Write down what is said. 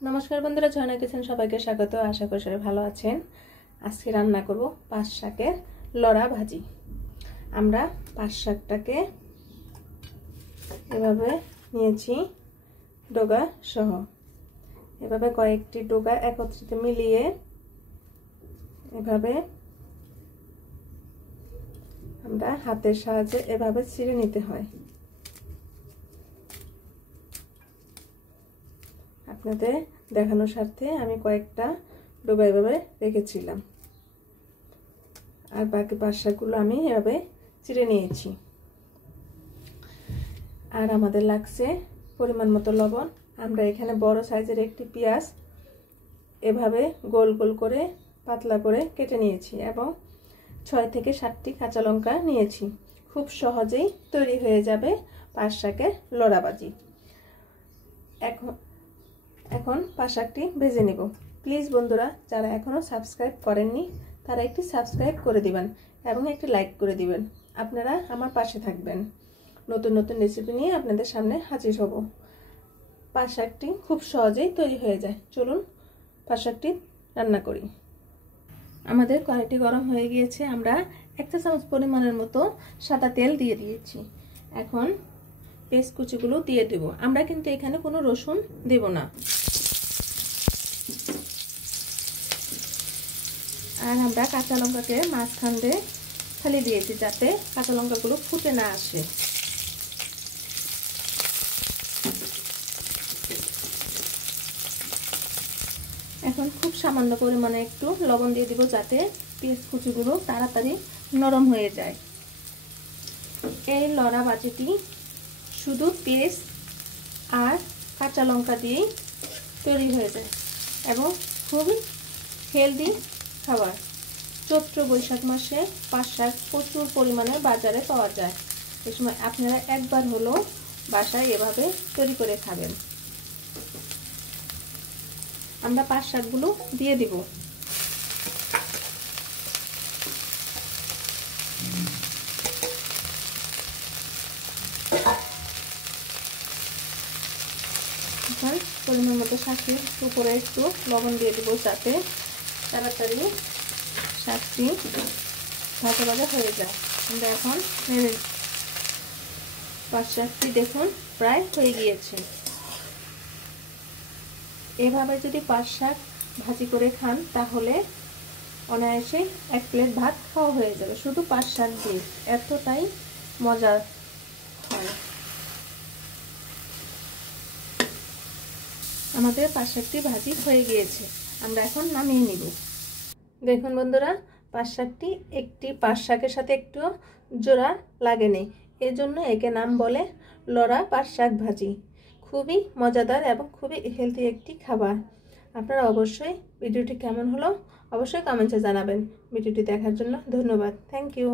নমস্কার বন্ধুরা, ঝর্ণা কিচেন সবাইকে স্বাগত। আশা করি সবাই ভালো আছেন। আজকে রান্না করব পাঁচ শাকের লড়া ভাজি। আমরা পাঁচ শাকটাকে এভাবে নিয়েছি ডগা সহ। এভাবে কয়েকটি ডগা একত্রিত মিলিয়ে এভাবে আমরা হাতের সাহায্যে এভাবে ছিঁড়ে নিতে হয়। আপনাদের দেখানোর স্বার্থে আমি কয়েকটা ডগা এভাবে রেখেছিলাম, আর বাকি পাঁচ শাকগুলো আমি এভাবে চিড়ে নিয়েছি। আর আমাদের লাগছে পরিমাণ মতো লবণ। আমরা এখানে বড় সাইজের একটি পেঁয়াজ এভাবে গোল গোল করে পাতলা করে কেটে নিয়েছি এবং 6 থেকে 7টি কাঁচা লঙ্কা নিয়েছি। খুব সহজেই তৈরি হয়ে যাবে পাঁচ শাকের লড়া ভাজি। এখন পাঁচ শাকটি ভেজে নেব। প্লিজ বন্ধুরা, যারা এখনো সাবস্ক্রাইব করেননি তারা একটি সাবস্ক্রাইব করে দিবেন এবং একটি লাইক করে দিবেন। আপনারা আমার পাশে থাকবেন। নতুন নতুন রেসিপি নিয়ে আপনাদের সামনে হাজির হব। পাঁচ শাকটি খুব সহজেই তৈরি হয়ে যায়। চলুন পাঁচ শাকটি রান্না করি। আমাদের কড়াইটি গরম হয়ে গিয়েছে। আমরা 1 চা চামচ পরিমাণের মতো সাদা তেল দিয়ে দিয়েছি। এখন পেঁয়াজ কুচিগুলো দিয়ে দেব। আমরা কিন্তু এখানে কোনো রসুন দেব না। আর আমরা কাঁচা লঙ্কাকে মাঝখান দিয়ে ফেলে দিয়েছি যাতে কাঁচা লঙ্কাগুলো ফুটে না আসে। এখন খুব সামান্য পরিমাণে একটু লবণ দিয়ে দিব যাতে পেঁয়াজ কুচিগুলো তাড়াতাড়ি নরম হয়ে যায়। এই লড়া ভাজিটি শুধু পেঁয়াজ আর কাঁচা লঙ্কা দিয়েই তৈরি হয়ে যায় এবং খুবই হেলদি খাবার। চৈত্র বৈশাখ মাসে পাঁচ শাক প্রচুর পরিমাণে বাজারে পাওয়া যায়। এই সময় আপনারা একবার হলো বাসায় এভাবে তৈরি করে খাবেন। আমরা পাঁচ শাকগুলো দিয়ে দিব। পরিমাণ মতো শাকের উপরে একটু লবণ দিয়ে দিব যাতে তাড়াতাড়ি শাকটি ভাজা ভাজা হয়ে যায়। আমরা এখন পাঁচ শাকটি দেখুন প্রায় হয়ে গিয়েছে। এভাবে যদি পাঁচ শাক ভাজি করে খান তাহলে অনায়াসে 1 প্লেট ভাত খাওয়া হয়ে যাবে শুধু পাঁচ শাক দিয়ে। এতটাই মজা হয়। আমাদের পাঁচ শাকটি ভাজি হয়ে গিয়েছে। আমরা এখন নামিয়ে নিব। দেখুন বন্ধুরা, পাঁচ শাকটি একটি পাঁচ শাকের সাথে একটু জোড়া লাগেনি, এজন্য একে নাম বলে লড়া পাঁচ শাক ভাজি। খুবই মজাদার এবং খুবই হেলদি একটি খাবার। আপনারা অবশ্যই ভিডিওটি কেমন হলো অবশ্যই কমেন্টে জানাবেন। ভিডিওটি দেখার জন্য ধন্যবাদ। Thank you.